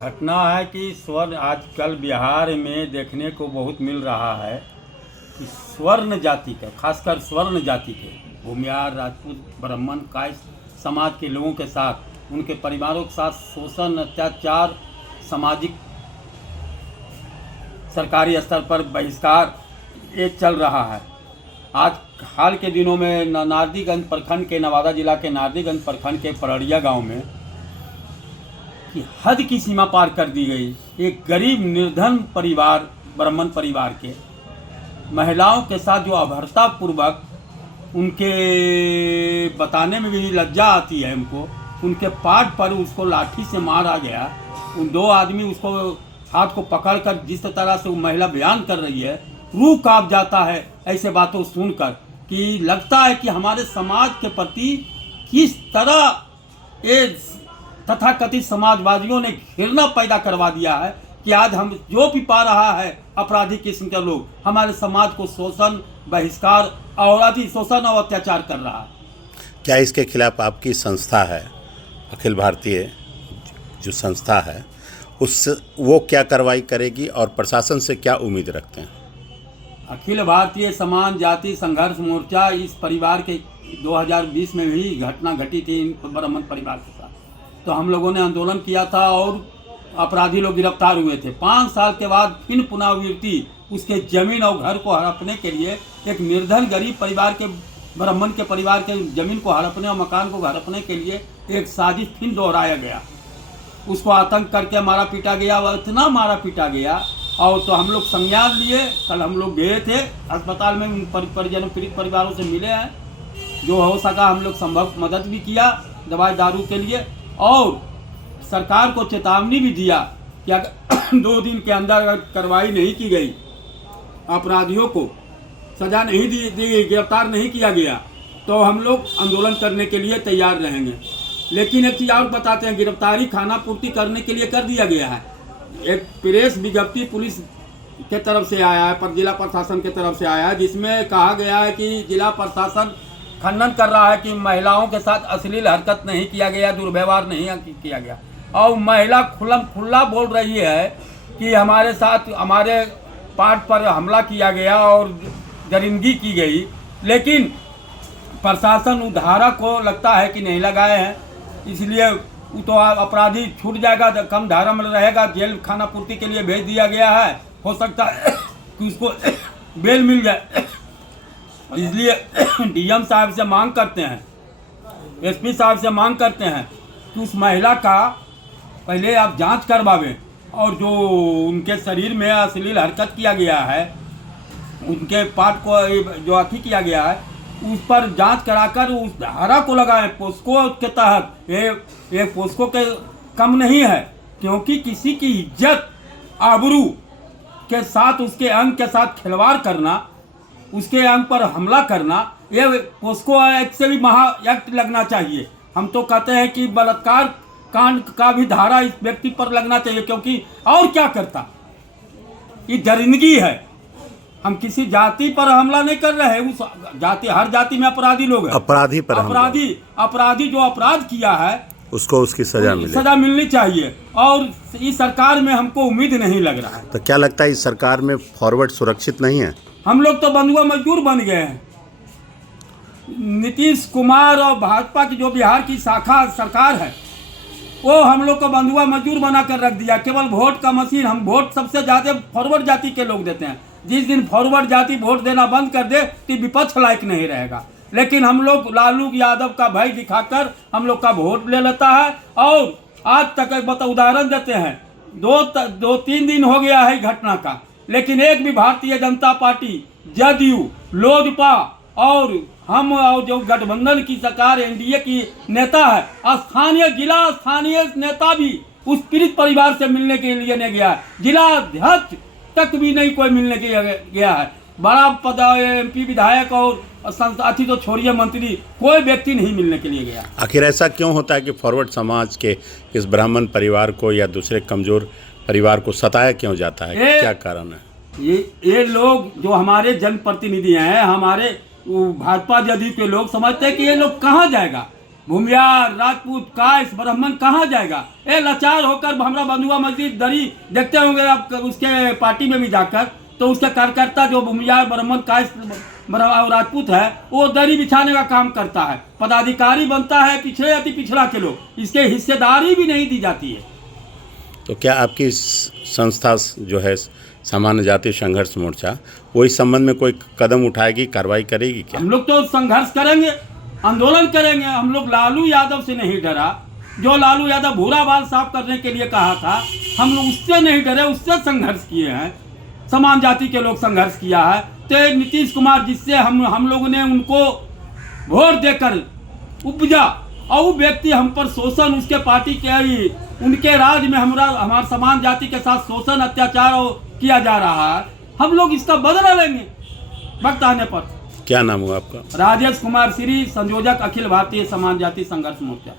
घटना है कि स्वर्ण आजकल बिहार में देखने को बहुत मिल रहा है कि स्वर्ण जाति के, खासकर स्वर्ण जाति के भूमिहार, राजपूत, ब्राह्मण, कायस्थ समाज के लोगों के साथ, उनके परिवारों के साथ शोषण, अत्याचार, सामाजिक सरकारी स्तर पर बहिष्कार ये चल रहा है। आज हाल के दिनों में नारदीगंज प्रखंड के, नवादा जिला के नारदीगंज प्रखंड के परड़िया गांव में कि हद की सीमा पार कर दी गई। एक गरीब निर्धन परिवार, ब्राह्मण परिवार के महिलाओं के साथ जो अभद्रतापूर्वक, उनके बताने में भी लज्जा आती है हमको, उनके पाट पर उसको लाठी से मारा गया। उन दो आदमी उसको हाथ को पकड़कर जिस तरह से वो महिला बयान कर रही है, रूह कांप जाता है ऐसे बातों सुनकर कि लगता है कि हमारे समाज के प्रति किस तरह ये तथाकथित समाजवादियों ने घृणा पैदा करवा दिया है कि आज हम जो भी पा रहा है अपराधी किस्म के लोग हमारे समाज को शोषण, बहिष्कार और शोषण और अत्याचार कर रहा है। क्या इसके खिलाफ आपकी संस्था है, अखिल भारतीय जो संस्था है, वो क्या कार्रवाई करेगी और प्रशासन से क्या उम्मीद रखते हैं? अखिल भारतीय समान जाति संघर्ष मोर्चा इस परिवार के 2020 में भी घटना घटी थी इन ब्राह्मण परिवार के साथ, तो हम लोगों ने आंदोलन किया था और अपराधी लोग गिरफ्तार हुए थे। 5 साल के बाद फिर पुनरावृत्ति उसके जमीन और घर को हड़पने के लिए, एक निर्धन गरीब परिवार के, ब्राह्मण के परिवार के जमीन को हड़पने और मकान को हड़पने के लिए एक साजिश फिर दोहराया गया। उसको आतंक करके मारा पीटा गया, वह इतना मारा पीटा गया। और तो हम लोग संज्ञान लिए, कल हम लोग गए थे अस्पताल में, उन परिजनों, पीड़ित परिवारों से मिले हैं, जो हो सका हम लोग संभव मदद भी किया दवाई दारू के लिए, और सरकार को चेतावनी भी दिया कि अगर 2 दिन के अंदर अगर कार्रवाई नहीं की गई, अपराधियों को सजा नहीं दी गई, गिरफ्तार नहीं किया गया, तो हम लोग आंदोलन करने के लिए तैयार रहेंगे। लेकिन एक चीज़ और बताते हैं, गिरफ्तारी खाना पूर्ति करने के लिए कर दिया गया है। एक प्रेस विज्ञप्ति पुलिस के तरफ से आया है, पर जिला प्रशासन के तरफ से आया है, जिसमें कहा गया है कि जिला प्रशासन खंडन कर रहा है कि महिलाओं के साथ अश्लील हरकत नहीं किया गया, दुर्व्यवहार नहीं किया गया। और महिला खुला बोल रही है कि हमारे साथ, हमारे पार्ट पर हमला किया गया और दरिंदगी की गई, लेकिन प्रशासन उस धारा को लगता है कि नहीं लगाए हैं, इसलिए वो तो अपराधी छूट जाएगा, कम धारा में रहेगा, जेल खाना पूर्ति के लिए भेज दिया गया है। हो सकता है कि उसको बेल मिल जाए, इसलिए डीएम साहब से मांग करते हैं, एसपी साहब से मांग करते हैं कि उस महिला का पहले आप जांच करवावें, और जो उनके शरीर में अश्लील हरकत किया गया है, उनके पार्ट को जो अथी किया गया है, उस पर जांच कराकर उस धारा को लगाएं पोस्को के तहत। ये पोस्को के कम नहीं है, क्योंकि किसी की इज्जत, आबरू के साथ, उसके अंग के साथ खिलवाड़ करना, उसके अंग पर हमला करना, ये पोस्को एक्ट से भी महा एक्ट लगना चाहिए। हम तो कहते हैं कि बलात्कार कांड का भी धारा इस व्यक्ति पर लगना चाहिए, क्योंकि और क्या करता, ये दरिंदगी है। हम किसी जाति पर हमला नहीं कर रहे हैं, उस जाति, हर जाति में अपराधी लोग हैं। अपराधी पर अपराधी जो अपराध किया है उसको उसकी सजा मिलनी चाहिए, और इस सरकार में हमको उम्मीद नहीं लग रहा है। तो क्या लगता है इस सरकार में फॉरवर्ड सुरक्षित नहीं है? हम लोग तो बंधुआ मजदूर बन गए हैं। नीतीश कुमार और भाजपा की जो बिहार की शाखा सरकार है, वो हम लोग को बंधुआ मजदूर बनाकर रख दिया। केवल वोट का मशीन, हम वोट सबसे ज़्यादा फॉरवर्ड जाति के लोग देते हैं। जिस दिन फॉरवर्ड जाति वोट देना बंद कर दे तो विपक्ष लायक नहीं रहेगा। लेकिन हम लोग लालू यादव का भय दिखाकर हम लोग का वोट ले लेता है, और आज तक एक उदाहरण देते हैं, 2-3 दिन हो गया है घटना का, लेकिन एक भी भारतीय जनता पार्टी, जदयू, लोजपा और हम और जो गठबंधन की सरकार, एनडीए की नेता है, स्थानीय नेता भी उस पीड़ित परिवार से मिलने के लिए नहीं गया। जिला अध्यक्ष तक भी नहीं कोई मिलने के गया है। बड़ा पद, एमपी, विधायक और अति तो छोड़िए मंत्री, कोई व्यक्ति नहीं मिलने के लिए गया। आखिर ऐसा क्यों होता है कि फॉरवर्ड समाज के इस ब्राह्मण परिवार को या दूसरे कमजोर परिवार को सताया क्यों जाता है? क्या कारण है? ये लोग जो हमारे जनप्रतिनिधि हैं, हमारे भाजपा जदयू के लोग समझते हैं कि ये लोग कहाँ जाएगा, भूमियार, राजपूत, कायस, ब्राह्मण कहाँ जाएगा? ए लाचार होकर हमारा बंधुआ मस्जिद दरी देखते होंगे आप उसके पार्टी में भी जाकर, तो उसके कार्यकर्ता जो भूमियार, ब्राह्मण, कायस और राजपूत है वो दरी बिछाने का काम करता है। पदाधिकारी बनता है पिछड़े अति पिछड़ा के लोग, इसके हिस्सेदारी भी नहीं दी जाती है। तो क्या आपकी संस्था जो है सामान्य जाति संघर्ष मोर्चा वो इस संबंध में कोई कदम उठाएगी, कार्रवाई करेगी क्या? हम लोग तो संघर्ष करेंगे, आंदोलन करेंगे। हम लोग लालू यादव से नहीं डरा, जो लालू यादव भूरा बाल साफ करने के लिए कहा था, हम लोग उससे नहीं डरे, उससे संघर्ष किए हैं। समान जाति के लोग संघर्ष किया है। तो नीतीश कुमार जिससे हम लोगों ने उनको वोट देकर उपजा, और वो व्यक्ति हम पर शोषण, उसके पार्टी के उनके राज में हमारे समान जाति के साथ शोषण अत्याचार किया जा रहा है। हम लोग इसका बदला लेंगे वक्त आने पर। क्या नाम हुआ आपका? राजेश कुमार श्री, संयोजक अखिल भारतीय समान जाति संघर्ष मोर्चा।